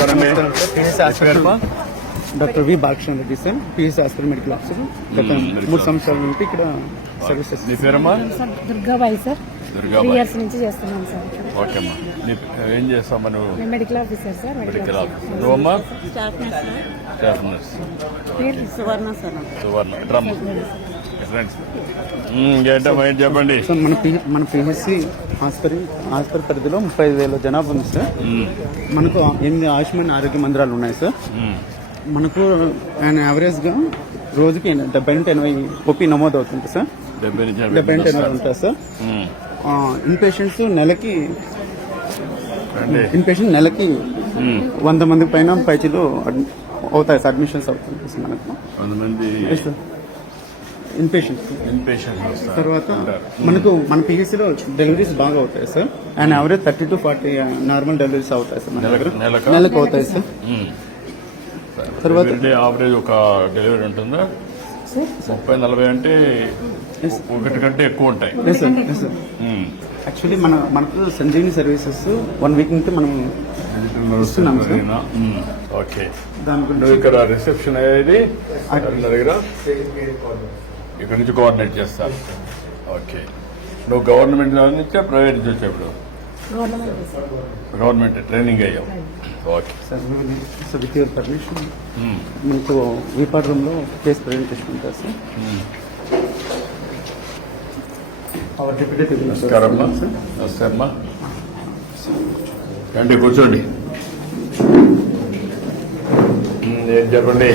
నమస్కారం doctor V Balakrishna Reddy sir, pH hospital medical officer. గత 3 సంవత్సరాల నుండి ఇక్కడ సర్వీసెస్. మీ పేరమ్మా? దుర్గాబాయి సార్. 3 years నుంచి చేస్తున్నాను సార్. ఓకే అమ్మా. ఏం చేస్తామా నువ్వు? Medical officer sir. Medical officer. నువ్వమ్మా? Staff nurse. Suvarna sir. Suvarna డ్రమ్ ఫ్రెండ్స్. ఏంటమ్మా ఏం చెప్పండి. మన పిహెచ్సి హాస్పిటల్ పరిధిలో 35,000 జనాభా ఉంది సార్. మనకు 8 ఆయుష్మాన్ ఆరోగ్య మందిరాలు ఉన్నాయి సార్. మనకు యావరేజ్ గా రోజుకి 70 నుండి 80 ఓపీ నమోదు అవుతుంది సార్. 70 నుండి 80 ఉంటుంది సార్. ఇన్పేషెంట్ నెలకి 100 మంది పైన పైచీలు అవుతాయి సార్. అడ్మిషన్స్ అవుతుంది సార్ మనకు 100 మంది ఇన్పేషెంట్స్. తర్వాత మన పిహెచ్సిలో డెలివరీస్ బాగా అవుతాయి sir. And average 30 to 40 normal deliveries అవుతాయి సార్. నెలకు అవుతాయి సార్. తర్వాత యావరేజ్ ఒక డెలివరీ ఉంటుందా? 30-40 అంటే ఒకటి కంటే ఎక్కువ ఉంటాయి. యాక్చువల్లీ మనకు సంజీవిని సర్వీసెస్ 1 week నుంచి మనం ఇస్తున్నాం సార్. ఓకే. నువ్వు ఇక్కడ రిసెప్షన్ అయ్యేది దగ్గర ఇక్కడ నుంచి కోఆర్డినేట్ చేస్తారు. ఓకే. నువ్వు గవర్నమెంట్ నుంచా ప్రైవేట్ నుంచి వచ్చేప్పుడు? గవర్నమెంట్ ట్రైనింగ్ అయ్యావు. Okay sir. With your permission మీకు వీపాడ్ రూమ్ లో కేసు ప్రజెంటేషన్ ఉంటుంది సార్. నమస్కారం అమ్మా. నమస్తే అమ్మా. రండి కూర్చోండి. ఏం చెప్పండి.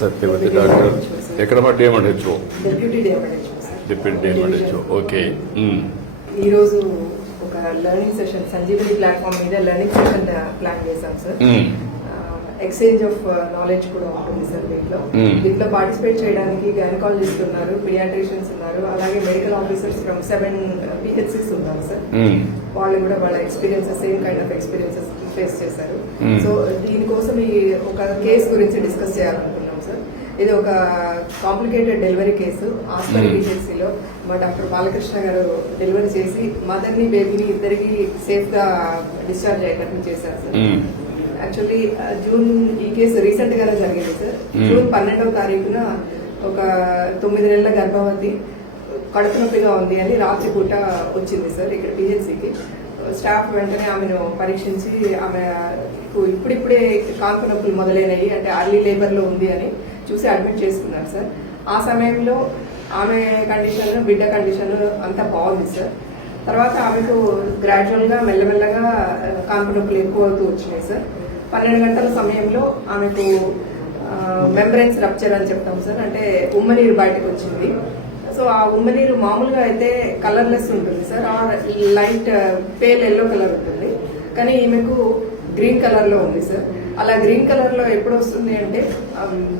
సత్యవతి డాక్టర్. ఎక్కడమ్మా? డిఎంహెచ్ఓ. Deputy DMHO. ఓకే. ఈ రోజు ఒక లెర్నింగ్ సెషన్ సంజీవని ప్లాట్ఫామ్ మీద లెర్నింగ్ సెషన్ ప్లాన్ చేశాం సార్. ఎక్స్చేంజ్ ఆఫ్ నాలెడ్జ్ కూడా ఉంటుంది సార్. దీంట్లో పార్టిసిపేట్ చేయడానికి గైనకాలజిస్ట్ ఉన్నారు, పీడియాట్రిషియన్స్ ఉన్నారు, అలాగే మెడికల్ ఆఫీసర్స్ ఫ్రమ్ 7 PHCs ఉన్నారు సార్. వాళ్ళు కూడా వాళ్ళ experiences same kind of experiences face చేశారు. సో దీనికోసం ఈ ఒక కేసు గురించి డిస్కస్ చేయాలనుకున్నాం సార్. ఇది ఒక కాంప్లికేటెడ్ డెలివరీ కేసు. హాస్పిటల్ PHCలో మా డాక్టర్ బాలకృష్ణ గారు డెలివరీ చేసి మదర్ ని బేబీని ఇద్దరికి సేఫ్ గా డిశ్చార్జ్ అయ్యేటట్టు చేశారు సార్. యాక్చువల్లీ జూన్ ఈ కేసు రీసెంట్ గానే జరిగింది సార్. జూన్ 12వ తారీఖున ఒక 9 నెలల గర్భవతి కడుపు నొప్పిగా ఉంది అని రాత్రి పూట వచ్చింది సార్ ఇక్కడ PHCకి. స్టాఫ్ వెంటనే ఆమెను పరీక్షించి ఆమె ఇప్పుడిప్పుడే కాన్పు నొప్పులు మొదలైనవి, అంటే అర్లీ లేబర్ లో ఉంది అని చూసి అడ్మిట్ చేసుకున్నారు సార్. ఆ సమయంలో ఆమె కండిషన్, బిడ్డ కండిషన్ అంతా బాగుంది సార్. తర్వాత ఆమెకు గ్రాడ్యువల్ గా మెల్లమెల్లగా కాన్పు నొప్పులు ఎక్కువ అవుతూ వచ్చినాయి సార్. 12 గంటల సమయంలో ఆమెకు మెంబ్రెన్స్ రప్చర్ అని చెప్తాం సార్, అంటే ఉమ్మనీరు బయటకు వచ్చింది. సో ఆ ఉమ్మనీరు మామూలుగా అయితే కలర్లెస్ ఉంటుంది sir, light pale yellow colour ఉంటుంది. కానీ ఈమెకు గ్రీన్ కలర్ లో ఉంది సార్. అలా గ్రీన్ కలర్ లో ఎప్పుడు వస్తుంది అంటే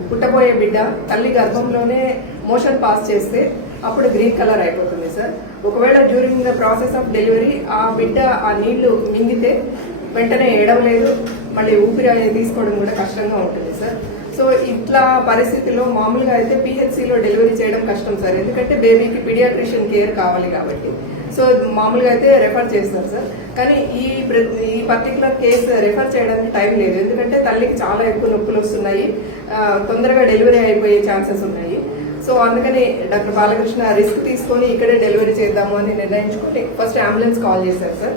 పుట్టబోయే బిడ్డ తల్లి గర్భంలోనే మోషన్ పాస్ చేస్తే అప్పుడు గ్రీన్ కలర్ అయిపోతుంది సార్. ఒకవేళ during the process of delivery ఆ బిడ్డ ఆ నీళ్లు మింగితే వెంటనే ఏడవలేదు, మళ్ళీ ఊపిరి తీసుకోవడం కూడా కష్టంగా ఉంటుంది సార్. సో ఇట్లా పరిస్థితిలో మామూలుగా అయితే PHCలో డెలివరీ చేయడం కష్టం సార్, ఎందుకంటే బేబీకి పీడియాట్రిషియన్ కేర్ కావాలి కాబట్టి. సో మామూలుగా అయితే రెఫర్ చేస్తారు సార్. కానీ ఈ పర్టికులర్ కేసు రెఫర్ చేయడానికి టైం లేదు, ఎందుకంటే తల్లికి చాలా ఎక్కువ నొప్పులు వస్తున్నాయి, తొందరగా డెలివరీ అయిపోయే ఛాన్సెస్ ఉన్నాయి. సో అందుకని డాక్టర్ బాలకృష్ణ రిస్క్ తీసుకొని ఇక్కడే డెలివరీ చేద్దాము అని నిర్ణయించుకొని ఫస్ట్ అంబులెన్స్ కాల్ చేశారు సార్.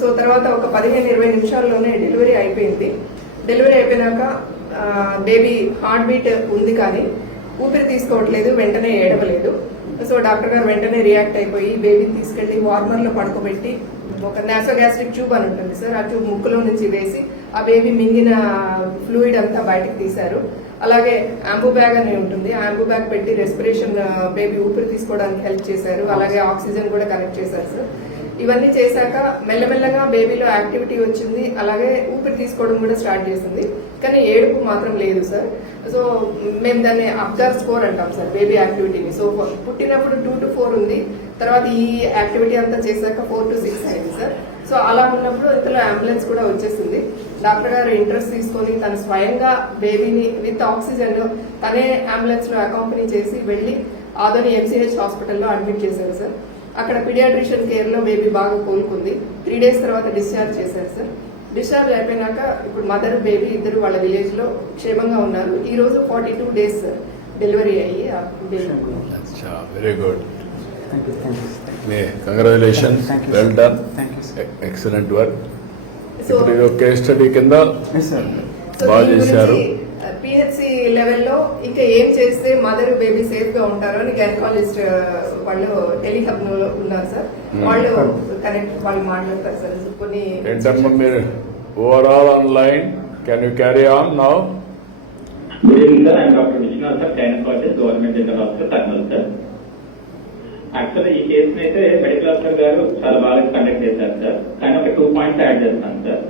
సో తర్వాత ఒక 15-20 నిమిషాల్లోనే డెలివరీ అయిపోయింది. డెలివరీ అయిపోయినాక బేబీ హార్ట్ బీట్ ఉంది కానీ ఊపిరి తీసుకోవట్లేదు, వెంటనే ఏడవలేదు. సో డాక్టర్ గారు వెంటనే రియాక్ట్ అయిపోయి బేబీని తీసుకెళ్లి వార్మర్ లో పడుకోబెట్టి ఒక నాసోగ్యాస్ట్రిక్ ట్యూబ్ అని ఉంటుంది సార్, ఆ ట్యూబ్ ముక్కులో నుంచి వేసి ఆ బేబీ మింగిన ఫ్లూయిడ్ అంతా బయటకు తీశారు. అలాగే ఆంబు బ్యాగ్ అని ఉంటుంది, ఆ ఆంబు బ్యాగ్ పెట్టి రెస్పిరేషన్ బేబీ ఊపిరి తీసుకోవడానికి హెల్ప్ చేశారు. అలాగే ఆక్సిజన్ కూడా కనెక్ట్ చేశారు సార్. ఇవన్నీ చేశాక మెల్లమెల్లగా బేబీలో యాక్టివిటీ వచ్చింది, అలాగే ఊపిరి తీసుకోవడం కూడా స్టార్ట్ చేసింది, కానీ ఏడుపు మాత్రం లేదు సార్. సో మేము దాన్ని అబ్జర్వ్ స్కోర్ అంటాం సార్ బేబీ యాక్టివిటీని. సో పుట్టినప్పుడు 2 to 4 ఉంది, తర్వాత ఈ యాక్టివిటీ అంతా చేశాక 4 to 6 అయింది సార్. సో అలా ఉన్నప్పుడు ఇంతలో అంబులెన్స్ కూడా వచ్చేసింది. డాక్టర్ గారు ఇంట్రెస్ట్ తీసుకొని తను స్వయంగా బేబీని విత్ ఆక్సిజన్ తనే అంబులెన్స్ లో అకాంపనీ చేసి వెళ్లి ఆదోని MCH హాస్పిటల్లో అడ్మిట్ చేశారు సార్. అక్కడ పీడియాట్రిషియన్ కేర్ లో బేబీ బాగా కోలుకుంది. 3 days తర్వాత డిశ్చార్జ్ చేశారు సార్. డిశ్చార్జ్ అయిపోయినాక ఇప్పుడు మదర్ బేబీ ఇద్దరు వాళ్ళ విలేజ్ లో క్షేమంగా ఉన్నారు. ఈ రోజు 42 days డెలివరీ అయ్యి very good. Congratulations, well done, excellent work. ఇప్పుడు ఇది ఒక కేస్ స్టడీ కింద బాగా చేశారు. పిహెచ్సి లెవెల్లో ఇంకా ఏం చేస్తే మదర్ బేబీ సేఫ్ గా ఉంటారో అని గైనకాలజిస్ట్ వాళ్ళు టెలిహబ్ ఉన్నారు సార్. వాళ్ళు కనెక్ట్ వాళ్ళు మాట్లాడతారు సార్. కొన్ని ఏంటమ్మా మీరు overall online, can you carry on now? Good evening, sir. I am Dr. Vishwanath, sir, gynecologist, Government General Hospital, Karnal, sir. యాక్చువల్గా ఈ కేసుని అయితే మెడికల్ ఆఫీసర్ గారు చాలా బాగా కండక్ట్ చేశారు సార్. కానీ ఒక 2 points యాడ్ చేస్తాను సార్.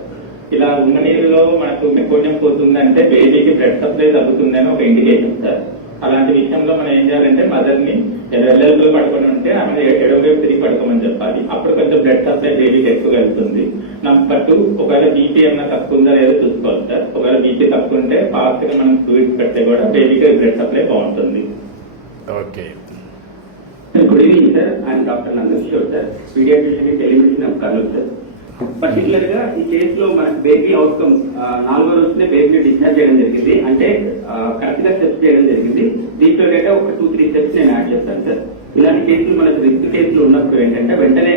ఇలా ఉన్న నీళ్ళలో మనకు మెకోడియం పోతుందంటే బేబీకి బ్లడ్ సప్లై తగ్గుతుందని ఒక ఇండికేషన్ సార్. అలాంటి విషయంలో మనం ఏం చేయాలంటే మదర్ ని ఎల్ఎల్లో పడుకొని ఉంటే ఆమె ఎడవైపు తిరిగి పడుకోమని చెప్పాలి. అప్పుడు కొంచెం బ్లడ్ సప్లై బేబీకి ఎక్కువ వెళ్తుంది. నెంబర్ 2, ఒకవేళ బీపీ ఏమైనా తక్కువ ఉందా లేదో చూసుకోవాలి సార్. ఒకవేళ బీపీ తక్కువ ఉంటే ఫాస్ట్ గా మనం ఫ్లూయిడ్స్ పెడితే కూడా బేబీకి బ్లడ్ సప్లై బాగుంటుంది. Okay. Good evening sir. I'm doctor Nandakishore sir, paediatrician telemedicine of Kurnool sir. Particular గా ఈ కేసులో మనకు బేబీ అవుట్కమ్ 4వ రోజునే బేబీని డిశ్చార్జ్ చేయడం జరిగింది. అంటే కరెక్ట్ గా స్టెప్స్ చేయడం జరిగింది. దీంట్లో డేటా ఒక 2-3 స్టెప్స్ నేను యాడ్ చేస్తాను సార్. ఇలాంటి కేసులు మనకు రిస్క్ కేసులు ఉన్నప్పుడు ఏంటంటే వెంటనే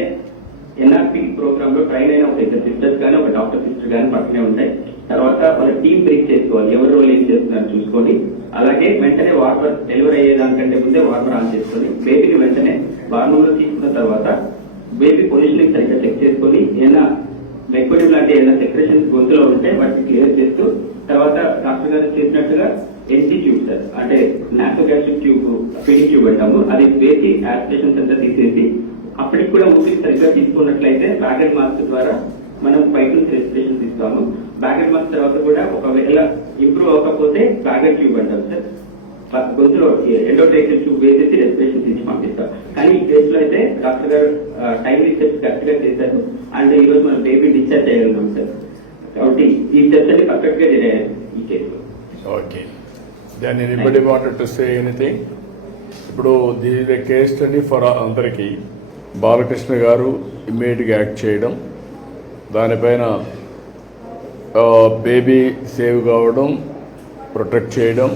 ఎన్ఆర్పి ప్రోగ్రామ్ లో ట్రైన్ అయిన ఒక ఇద్దరు సిస్టర్స్ కానీ ఒక డాక్టర్ సిస్టర్ కానీ పక్కనే ఉంటాయి. తర్వాత వాళ్ళ టీం బ్రేక్ చేసుకోవాలి, ఎవరి రోల్ ఏం చేస్తున్నారు చూసుకొని. అలాగే వెంటనే వార్మర్ డెలివరీ అయ్యేదానికంటే ముందే వార్మర్ ఆన్ చేసుకొని బేబీని వెంటనే వార్మర్ తీసుకున్న తర్వాత బేబీ పొజిషనింగ్ సరిగ్గా చెక్ చేసుకొని ఏదైనా మెకోడియం లాంటి ఏదైనా సెక్రేషన్స్ గొంతులో ఉంటే వాటిని క్లియర్ చేస్తూ తర్వాత డాక్టర్ గారు చేసినట్టుగా ఎన్సీ ట్యూబ్ సార్, అంటే నాసోగాస్ట్రిక్ ట్యూబ్, ఫీడింగ్ ట్యూబ్ అంటాము, అది వేసి యాస్పిరేషన్స్ అంతా తీసేసి అప్పటికి కూడా ఊపిరి సరిగ్గా తీసుకున్నట్లయితే బ్యాగెడ్ మాస్క్ ద్వారా మనం బయట నుంచి రెస్పిరేషన్ తీస్తాము. బ్యాగెడ్ మాస్క్ తర్వాత కూడా ఒకవేళ ఇంప్రూవ్ అవ్వకపోతే బ్యాగెడ్ ట్యూబ్ అంటాం సార్. గొంతులో ఎండోట్రైటిస్ ట్యూబ్ వేసేసి రెస్పిరేషన్ తీసి పంపిస్తాం. కానీ ఈ కేసులో అయితే డాక్టర్ గారు టైమ్లీ స్టెప్స్ కరెక్ట్ గా చేశారు. అండ్ ఈ రోజు మన బేబీ డిశ్చార్జ్ అయ్యారు సార్. కాబట్టి ఈ స్టెప్స్ అన్ని పర్ఫెక్ట్ గా జరిగాయి ఈ కేసులో. Okay. Then anybody wanted to say anything? ఇప్పుడు ది కేస్ స్టడీ ఫర్ అందరికీ బాలకృష్ణ గారు ఇమ్మీడియట్గా యాక్ట్ చేయడం, దానిపైన బేబీ సేవ్ కావడం, ప్రొటెక్ట్ చేయడం,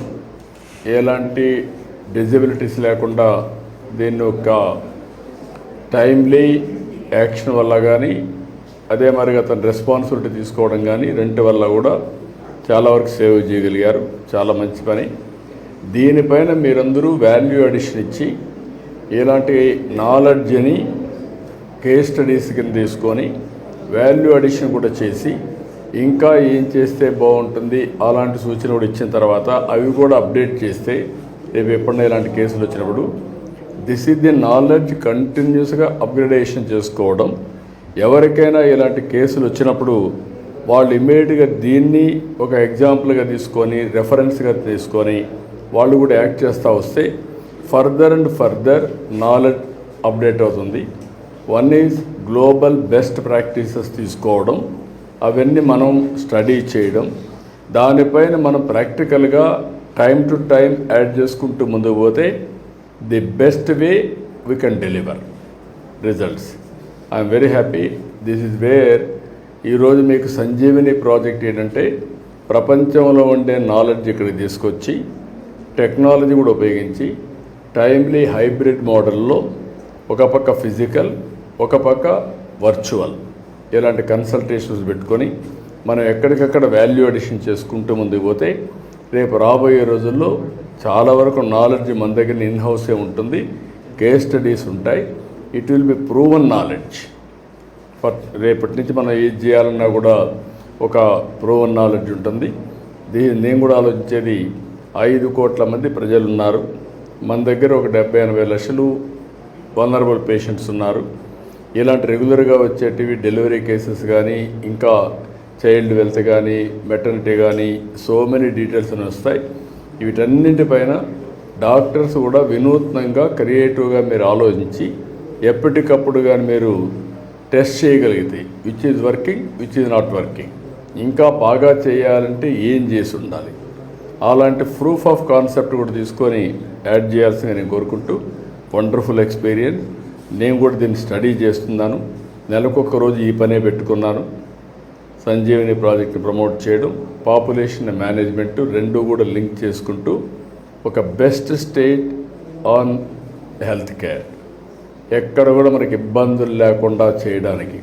ఎలాంటి డిజబిలిటీస్ లేకుండా దీన్ని ఒక టైమ్లీ యాక్షన్ వల్ల కానీ అదే మరిగా తన రెస్పాన్సిబిలిటీ తీసుకోవడం కానీ రెంటి వల్ల కూడా చాలా వరకు సేవ్ చేయగలిగారు. చాలా మంచి పని. దీనిపైన మీరందరూ వాల్యూ అడిషన్ ఇచ్చి ఇలాంటి నాలెడ్జ్ని కేస్ స్టడీస్ కింద తీసుకొని వాల్యూ అడిషన్ కూడా చేసి ఇంకా ఏం చేస్తే బాగుంటుంది అలాంటి సూచన కూడా ఇచ్చిన తర్వాత అవి కూడా అప్డేట్ చేస్తే రేపు ఎప్పుడైనా ఇలాంటి కేసులు వచ్చినప్పుడు దిస్ ఈజ్ ది నాలెడ్జ్ కంటిన్యూస్గా అప్గ్రేడేషన్ చేసుకోవడం. ఎవరికైనా ఇలాంటి కేసులు వచ్చినప్పుడు వాళ్ళు ఇమ్మీడియట్గా దీన్ని ఒక ఎగ్జాంపుల్గా తీసుకొని రెఫరెన్స్గా తీసుకొని వాళ్ళు కూడా యాక్ట్ చేస్తూ వస్తే further and further knowledge update అవుతుంది. One is global best practices తీసుకోవడం, అవన్నీ మనం స్టడీ చేయడం, దానిపైన మనం ప్రాక్టికల్గా టైం టు టైం యాడ్ చేసుకుంటూ ముందుకు పోతే the best way we can deliver results. I'm very happy. This is where ఈరోజు మీకు సంజీవిని ప్రాజెక్ట్ ఏంటంటే ప్రపంచంలో ఉండే నాలెడ్జ్ ఇక్కడికి తీసుకొచ్చి టెక్నాలజీ కూడా ఉపయోగించి టైమ్లీ హైబ్రిడ్ మోడల్లో ఒక పక్క ఫిజికల్ ఒక పక్క వర్చువల్ ఇలాంటి కన్సల్టేషన్స్ పెట్టుకొని మనం ఎక్కడికక్కడ వాల్యూ అడిషన్ చేసుకుంటూ ముందుకు పోతే రేపు రాబోయే రోజుల్లో చాలా వరకు నాలెడ్జ్ మన దగ్గర ఇన్ హౌసే ఉంటుంది. కేస్ స్టడీస్ ఉంటాయి. It will be proven knowledge. రేపటి నుంచి మనం ఏది చేయాలన్నా కూడా ఒక ప్రూవన్ నాలెడ్జ్ ఉంటుంది. నేను కూడా ఆలోచించేది 5 కోట్ల మంది ప్రజలు ఉన్నారు. మన దగ్గర ఒక 70-80 లక్షలు వల్నరబుల్ పేషెంట్స్ ఉన్నారు. ఇలాంటి రెగ్యులర్గా వచ్చేటివి డెలివరీ కేసెస్ కానీ ఇంకా చైల్డ్ వెల్త్ కానీ మెటర్నిటీ కానీ సో మెనీ డీటెయిల్స్ అని వస్తాయి. వీటన్నింటిపైన డాక్టర్స్ కూడా వినూత్నంగా క్రియేటివ్గా మీరు ఆలోచించి ఎప్పటికప్పుడు కానీ మీరు టెస్ట్ చేయగలిగితే which is working which is not working, ఇంకా బాగా చేయాలంటే ఏం చేసి ఉండాలి, అలాంటి ప్రూఫ్ ఆఫ్ కాన్సెప్ట్ కూడా తీసుకొని యాడ్ చేయాల్సిందిగా నేను కోరుకుంటూ వండర్ఫుల్ ఎక్స్పీరియన్స్. నేను కూడా దీన్ని స్టడీ చేస్తున్నాను. నెలకొక రోజు ఈ పనే పెట్టుకున్నాను. సంజీవిని ప్రాజెక్ట్ ప్రమోట్ చేయడం, పాపులేషన్ మేనేజ్మెంట్ రెండు కూడా లింక్ చేసుకుంటూ ఒక best state on health care, ఎక్కడ కూడా మనకి ఇబ్బందులు లేకుండా చేయడానికి.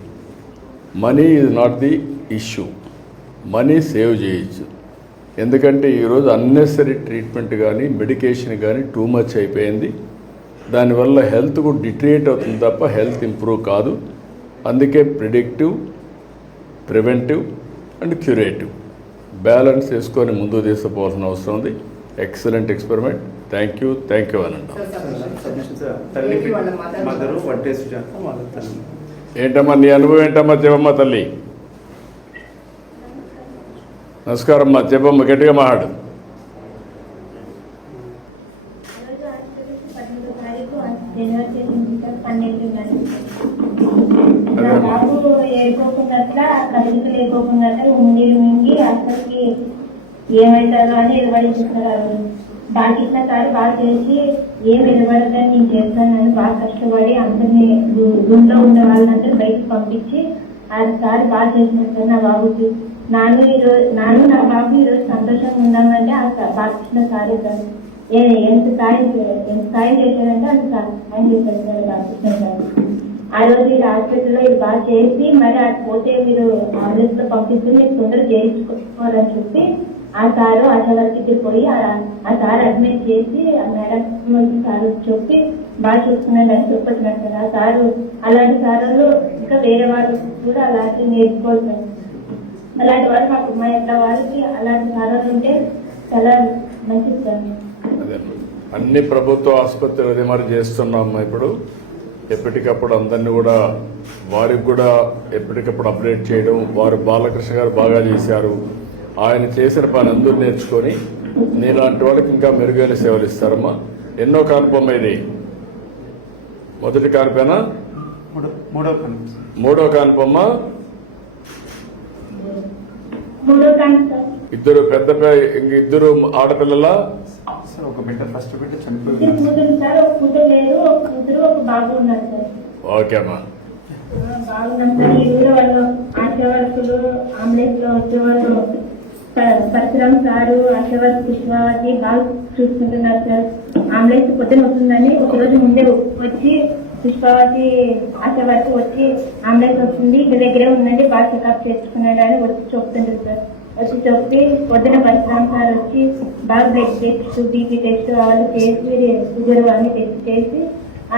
Money is not the issue, money save చేయొచ్చు. ఎందుకంటే ఈరోజు అన్నెసరీ ట్రీట్మెంట్ కానీ మెడికేషన్ కానీ టూ మచ్ అయిపోయింది. దానివల్ల హెల్త్ కూడా డిట్రియేట్ అవుతుంది తప్ప హెల్త్ ఇంప్రూవ్ కాదు. అందుకే predictive, preventive and curative balance చేసుకొని ముందుకు తీసుకుపోవాల్సిన అవసరం ఉంది. Excellent experiment. థ్యాంక్ యూ అనండి. తల్లికి మదరు వడ్డే సుజాత వాళ్ళ తల్లి. ఏంటమ్మా నీ అనుభవం ఏంటమ్మా? చెప్పమ్మా తల్లి. నమస్కారం అమ్మా, చెప్పమ్మా, గట్టిగా మాట్లాడు. బాబు ఏడుకోకుండా కదులుకు లేకోకుండా ఉండి మింగి అసలుకి ఏమవుతారో అని నిలబడిస్తున్నారు. బాగా ఇట్లా సార్ బాగా చేసి ఏం నిలబడదని నేను చేస్తానని బాగా కష్టపడి అందరినీ రూమ్ లో ఉన్న వాళ్ళందరూ బయటకు పంపించి ఆ సార్ బాగా చేసినట్టు నా బాబుకి నాను నా బాబు ఈరోజు సంతోషంగా ఉందామంటే ఆ బాగా సారీ సార్ ఎంత సాయం చేశారంటే అంత సాయం చేశారు సార్ బాగా సార్. ఆ రోజు ఈ హాస్పిటల్లో ఇది బాగా చేసి మరి అది పోతే మీరు ఆంబులెన్స్ లో పంపిస్తే మీరు తొందరగా చేయించుకోవాలని చెప్పి ఆ సారు ఆశా వర్కర్కి పోయి ఆ సార్ అడ్మిట్ చేసి ఆ మేడం సార్ చెప్పి బాగా చూసుకున్నాడు అని చెప్పొచ్చినారు సార్. ఆ సారు అలాంటి సార్లు ఇంకా వేరే వాళ్ళు కూడా అలాంటి నేర్చుకోవాలి. అలాంటి వాళ్ళు మాకు మా యొక్క వాళ్ళకి అలాంటి సార్లు ఉంటే చాలా మంచిది సార్. అన్ని ప్రభుత్వ ఆసుపత్రులు అదే మరి చేస్తున్నాం. ఇప్పుడు ఎప్పటికప్పుడు అందరినీ కూడా వారికి కూడా ఎప్పటికప్పుడు అప్డేట్ చేయడం. వారు బాలకృష్ణ గారు బాగా చేశారు. ఆయన చేసిన పని అందరూ నేర్చుకొని నీలాంటి వాళ్ళకి ఇంకా మెరుగైన సేవలు ఇస్తారమ్మా. ఎన్నో కానుపమ్మ ఇది? మొదటి కానుపేనా? మూడో కానుపమ్మ. ఇద్దరు పెద్ద ఇద్దరు ఆడపిల్లల? ఒక బిడ్డ, ఫస్ట్ బిడ్డ చనిపోయింది. ఓకే అమ్మా. బాగున్నాం సార్. ఈ ఊళ్ళో వాళ్ళు ఆశా వర్కులు అంబులెన్స్ లో వచ్చేవాళ్ళు పరశురామ్ సారు, ఆశా వర్క్ పుష్పావతి బాగా చూసుకుంటున్నారు సార్. అంబులెన్స్ పొద్దున వస్తుందని ఒకరోజు ముందే వచ్చి పుష్పావతి ఆశా వర్క్ వచ్చి అంబులెన్స్ వస్తుంది ఇంటి దగ్గరే ఉందండి బాగా చెకప్ చేసుకున్నాడు అని వచ్చి చెప్తుంటారు సార్. వచ్చి చెప్పి పొద్దున పరశురామ్ సార్ వచ్చి బాగా బ్లడ్ టెస్ట్, బీపీ టెస్ట్ వాళ్ళు చేసి షుగర్ అన్ని టెస్ట్ చేసి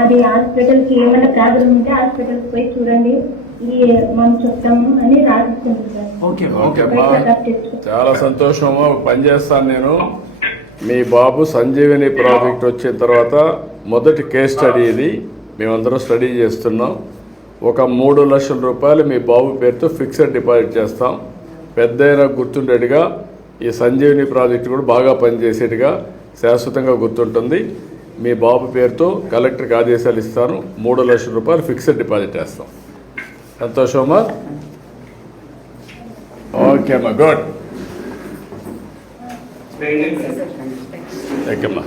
అది హాస్పిటల్కి ఏమైనా ప్రాబ్లం ఉంటే హాస్పిటల్కి పోయి చూడండి ఇది మనం చెప్తాము అని రాసిస్తుంటారు. చాలా సంతోషం. పని చేస్తాను నేను. మీ బాబు సంజీవిని ప్రాజెక్ట్ వచ్చిన తర్వాత మొదటి కేస్ స్టడీ ఇది. మేమందరం స్టడీ చేస్తున్నాం. ఒక 3 లక్షల రూపాయలు మీ బాబు పేరుతో ఫిక్స్డ్ డిపాజిట్ చేస్తాం. పెద్దయినా గుర్తుండేట్టుగా ఈ సంజీవిని ప్రాజెక్ట్ కూడా బాగా పనిచేసేట్టుగా శాశ్వతంగా గుర్తుంటుంది. మీ బాబు పేరుతో కలెక్టర్కి ఆదేశాలు ఇస్తాను. 3 లక్షల రూపాయలు ఫిక్స్డ్ డిపాజిట్ చేస్తాం. సంతోషమా? ఓకే అమ్మా, గుడ్. థ్యాంక్ యూ అమ్మా.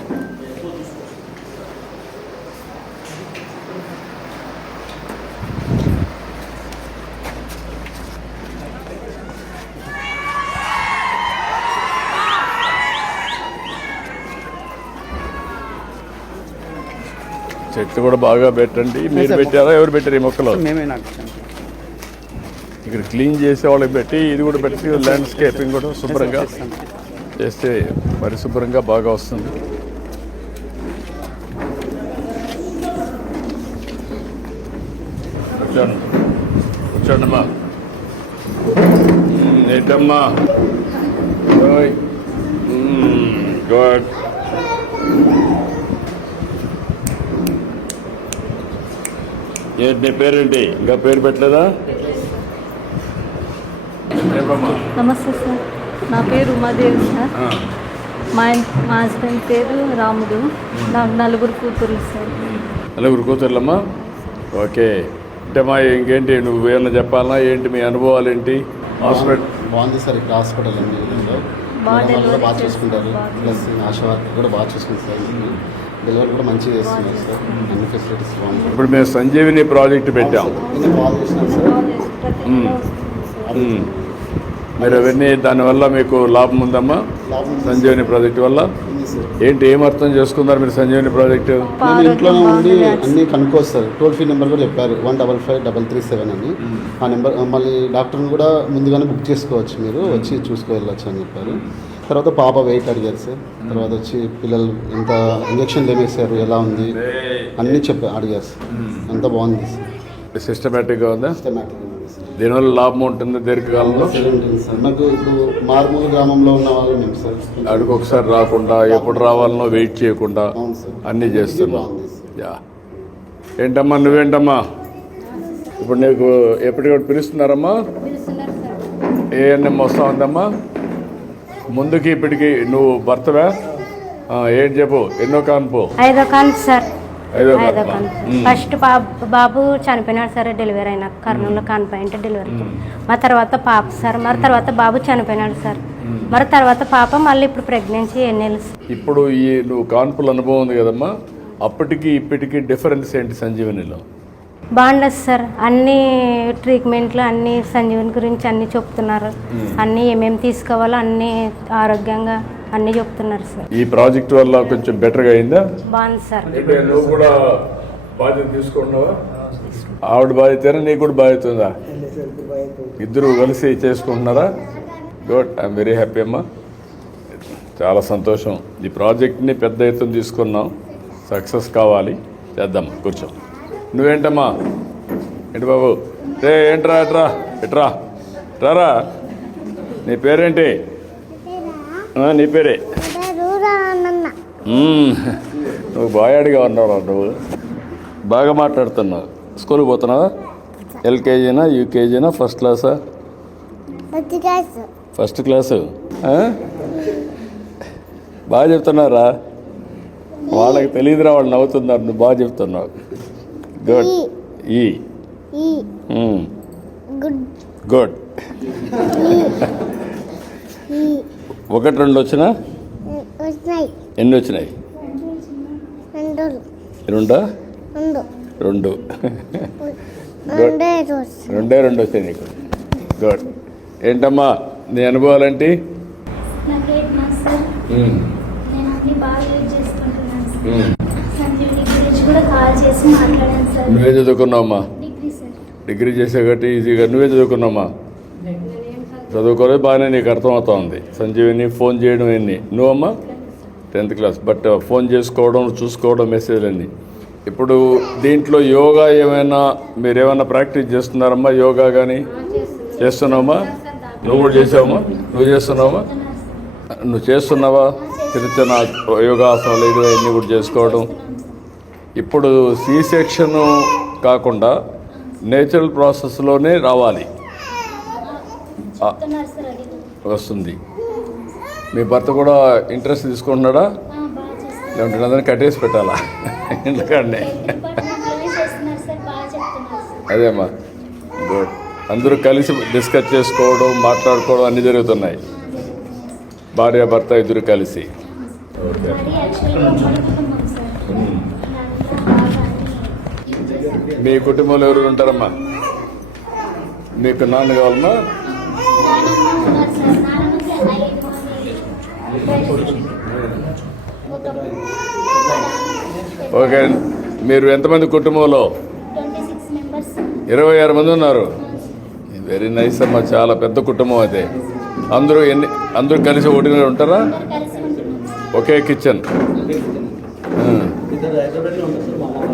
చెట్లు కూడా బాగా పెట్టండి. మీరు పెట్టారా? ఎవరు పెట్టారు ఈ మొక్కలు? మేమే నాకు ఇక్కడ క్లీన్ చేసే వాళ్ళకి పెట్టి ఇది కూడా పెట్టి ల్యాండ్స్కేపింగ్ కూడా శుభ్రంగా చేస్తే పరిశుభ్రంగా బాగా వస్తుంది. కూర్చోండమ్మా. ఏంటమ్మా? గుడ్. ఏంటి నీ పేరేంటి? ఇంకా పేరు పెట్టలేదా? నమస్తే సార్, నా పేరు ఉమాదేవి సార్. మా హస్బెండ్ పేరు రాముడు. నాకు 4 కూతుర్లు సార్. 4 కూతుర్లమ్మా? ఓకే. అంటే మా ఇంకేంటి నువ్వు ఏమన్నా చెప్పాలా? ఏంటి మీ అనుభవాలు ఏంటి? హాస్పిటల్ బాగుంది సార్. ఇక్కడ హాస్పిటల్ అండి బాగా చూసుకుంటారు. ప్లస్ ఆశా వర్క్ కూడా బాగా చూసుకుంటారు. డెలివరీ కూడా మంచిగా చేస్తున్నారు సార్. అన్ని ఫెసిలిటీస్ బాగుంటాయి. ఇప్పుడు మేము సంజీవిని ప్రాజెక్ట్ పెట్టాం. ఇది కాల్ చేసినాం సార్. ప్రతి నెల వస్తుంది సార్. మీరు అవన్నీ దానివల్ల మీకు లాభం ఉందమ్మా? లాభం సంజీవిని ప్రాజెక్ట్ వల్ల ఉంది సార్. ఏంటి ఏం అర్థం చేసుకున్నారు మీరు సంజీవిని ప్రాజెక్టు? నేను ఇంట్లోనే ఉండి అన్నీ కనుక్కోవచ్చు సార్. టోల్ ఫ్రీ నెంబర్ కూడా చెప్పారు 155337 అని. ఆ నెంబర్ మళ్ళీ డాక్టర్ని కూడా ముందుగానే బుక్ చేసుకోవచ్చు, మీరు వచ్చి చూసుకోవచ్చు అని చెప్పారు. తర్వాత పాప వెయిట్ అడిగారు సార్. తర్వాత వచ్చి పిల్లలు ఎంత ఇంజక్షన్లు ఏమేసారు, ఎలా ఉంది అన్నీ అడిగారు సార్. అంతా బాగుంది సార్. సిస్టమేటిక్గా ఉందా? సిస్టమాటిక్గా ఉంది సార్. దీనివల్ల లాభం ఉంటుంది దీర్ఘకాలంలో? ఉంటుంది సార్. నాకు ఇప్పుడు మారుమూల గ్రామంలో ఉన్న వాళ్ళు మేము సార్. అడుగు ఒకసారి రాకుండా ఎప్పుడు రావాలనో వెయిట్ చేయకుండా అవును సార్. అన్నీ చేస్తున్నాం. బాగుంది సార్. యా. ఏంటమ్మా నువ్వేంటమ్మా? ఇప్పుడు నీకు ఎప్పటికప్పుడు పిలుస్తున్నారమ్మా? పిలుస్తున్నారు సార్. ఏఎన్ఎం వస్తా ఉందమ్మా? ముందుకి ఇప్పటికి నువ్వు భర్తవా? ఏంటి చెప్పు, ఎన్నో కాన్పు? 5వ కాన్పు సార్. ఐదో 5వ కాన్పు. కాన్పు. ఫస్ట్ బాబు చనిపోయినాడు సార్ డెలివరీ అయినా, కర్నూలులో కాన్పాయింట్ డెలివరీకి. మా తర్వాత పాప సార్, మరి తర్వాత బాబు చనిపోయినాడు సార్. మరి తర్వాత పాప మళ్ళీ ఇప్పుడు ప్రెగ్నెన్సీ ఎన్నేళ్ళు సార్. ఇప్పుడు ఈ నువ్వు కాన్పుల అనుభవం ఉంది కదమ్మా, అప్పటికి ఇప్పటికి డిఫరెన్స్ ఏంటి సంజీవనిలో? బాగుండదు సార్. అన్ని ట్రీట్మెంట్లు అన్ని సంజీవని గురించి అన్నీ చెప్తున్నారు. అన్నీ ఏమేమి తీసుకోవాలో అన్నీ ఆరోగ్యంగా అన్నీ చెప్తున్నారు సార్. ఈ ప్రాజెక్ట్ వల్ల కొంచెం బెటర్గా అయిందా? బాగుంది సార్. అంటే నువ్వు కూడా బాధ్యత తీసుకున్నావా? ఆవిడ బాధ్యతేనా నీకు కూడా బాధ్యత ఉందా? ఇద్దరు కలిసి చేసుకుంటున్నారా? గుడ్, ఐఎమ్ వెరీ హ్యాపీ అమ్మా. చాలా సంతోషం. ఈ ప్రాజెక్ట్ని పెద్ద ఎత్తున తీసుకున్నాం, సక్సెస్ కావాలి, చేద్దాం. కూర్చో. నువ్వేంటమ్మా? ఏంటి బాబు? ఏంట్రా ఎట్రా ఎట్రా రారా. నీ పేరేంటి? నీ పేరే? నువ్వు బాయాడిగా ఉన్నావు, నువ్వు బాగా మాట్లాడుతున్నావు. స్కూల్కి పోతున్నావా? ఎల్కేజీనా, యూకేజీనా, ఫస్ట్ క్లాసా? First class. బాగా చెప్తున్నారా? వాళ్ళకి తెలియదురా, వాళ్ళు నవ్వుతున్నారు, నువ్వు బాగా చెప్తున్నావు. గుడ్. ఈ గుడ్. 1 2 వచ్చినా? ఎన్ని వచ్చినాయి? 2 2. గుడ్. 2 వచ్చాయి నీకు. గుడ్. ఏంటమ్మా నీ అనుభవాలేంటి? నాకు 8 months సార్. నేను అన్ని బాగా యూజ్ చేసుకుంటున్నాను సార్. సంజీవిని గురించి కూడా కాల్ చేసి మాట్లాడాను సార్. నువ్వే చదువుకున్నావమ్మా? Degree sir. డిగ్రీ చేసే గట్టి ఈజీగా నువ్వే చదువుకున్నావమ్మా? చదువుకోలేదు, బాగానే నీకు అర్థమవుతా ఉంది. సంజీవిని ఫోన్ చేయడం ఎన్ని? నువ్వమ్మా 10th క్లాస్. బట్ ఫోన్ చేసుకోవడం, చూసుకోవడం, మెసేజ్లు అన్నీ. ఇప్పుడు దీంట్లో యోగా ఏమైనా మీరేమైనా ప్రాక్టీస్ చేస్తున్నారమ్మా? యోగా కానీ చేస్తున్నావమ్మా? నువ్వు కూడా చేసావమ్మా? నువ్వు చేస్తున్నావమ్మా? నువ్వు చేస్తున్నావా? చిన్న చిన్న యోగాసనాలు ఇవన్నీ కూడా చేసుకోవడం. ఇప్పుడు సి సెక్షన్ కాకుండా నేచురల్ ప్రాసెస్లోనే రావాలి, చెప్తున్నారు సార్. అది వస్తుంది. మీ భర్త కూడా ఇంట్రెస్ట్ తీసుకుంటున్నాడా? బాగా చేస్తున్నారు. లేదంటే అందరినీ కట్టేసి పెట్టాలా ఎందుకండి? చేస్తున్నారు సార్, బాగా చెప్తున్నారు సార్. అదేమ్మా. గుడ్. అందరూ కలిసి డిస్కస్ చేసుకోవడం, మాట్లాడుకోవడం అన్నీ జరుగుతున్నాయి. భార్య భర్త ఇద్దరు కలిసి. మరి యాక్చువల్గా ఉమ్మడి కుటుంబం సార్. దాంట్లో బాగా అన్ని మీ కుటుంబంలో ఎవరు ఉంటారమ్మా? మీకు నాన్న కావాలమ్మా? నానమ్మ ఉన్నారు సార్. నానమ్మకి 5 మంది. ఓకే. మీరు ఎంతమంది కుటుంబంలో? 26 members. 26 మంది ఉన్నారు. వెరీ నైస్ అమ్మా, చాలా పెద్ద కుటుంబం అయితే. అందరూ కలిసి ఒకటిగా ఉంటారా? కలిసి ఉంటున్నాం సార్. ఒకే కిచెన్. ఇద్దరు హైదరాబాద్లో ఉంటారు సార్, మా అమ్మ.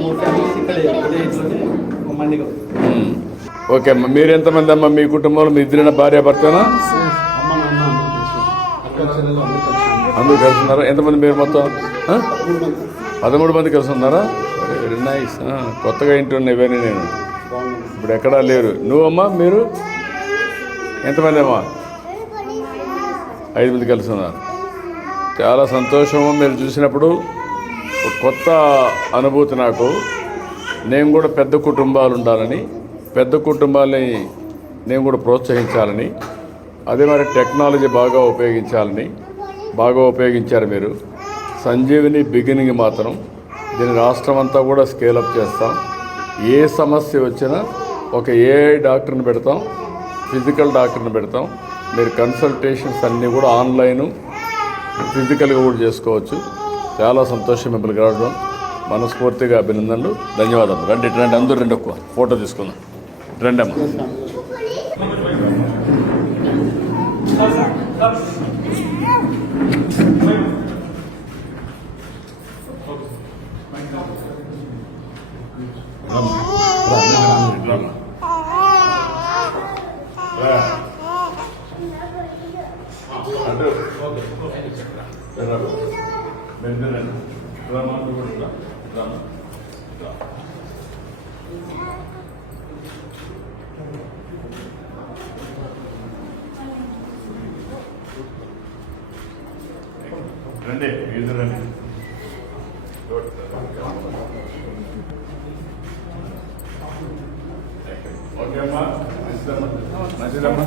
3 ఫ్యామిలీస్ ఇక్కడ ఒకటే ఇంట్లోనే మందిగా. ఓకే అమ్మా. మీరు ఎంతమంది అమ్మా మీ కుటుంబంలో? మీ ఇద్దరైనా భార్య భర్తనా? అమ్మ నాన్న అందరూ కలిసి అక్క చెల్లెలు అందరూ కలిసి అందరూ కలిసి ఉన్నారా? ఎంతమంది మీరు మొత్తం? 3 మంది 13 మంది కలిసి ఉన్నారా? Very nice. కొత్తగా ఇంటున్నా ఇవన్నీ నేను. ఇప్పుడు ఎక్కడా లేరు. నువ్వమ్మా? మీరు ఎంతమంది అమ్మా? 5 మంది కలిసి ఉన్నారు. చాలా సంతోషము మీరు చూసినప్పుడు. ఒక కొత్త అనుభూతి నాకు. నేను కూడా పెద్ద కుటుంబాలు ఉండాలని, పెద్ద కుటుంబాలని నేను కూడా ప్రోత్సహించాలని, అదే మరి టెక్నాలజీ బాగా ఉపయోగించాలని, బాగా ఉపయోగించారు మీరు. సంజీవిని బిగినింగ్ మాత్రం దీని రాష్ట్రం అంతా కూడా స్కేలప్ చేస్తాం. ఏ సమస్య వచ్చినా ఒక ఏఐ డాక్టర్ని పెడతాం, ఫిజికల్ డాక్టర్ని పెడతాం. మీరు కన్సల్టేషన్స్ అన్నీ కూడా ఆన్లైను, ఫిజికల్గా కూడా చేసుకోవచ్చు. చాలా సంతోషం మిమ్మల్ని రావడం, మనస్ఫూర్తిగా అభినందనలు, ధన్యవాదాలు. రండి రండి, అందరూ రండి, ఒక్క ఫోటో తీసుకుందాం. రండి అమ్మా. రండి, ఇద్దరు రండి. ఓకే అమ్మా, మంచిదమ్మా.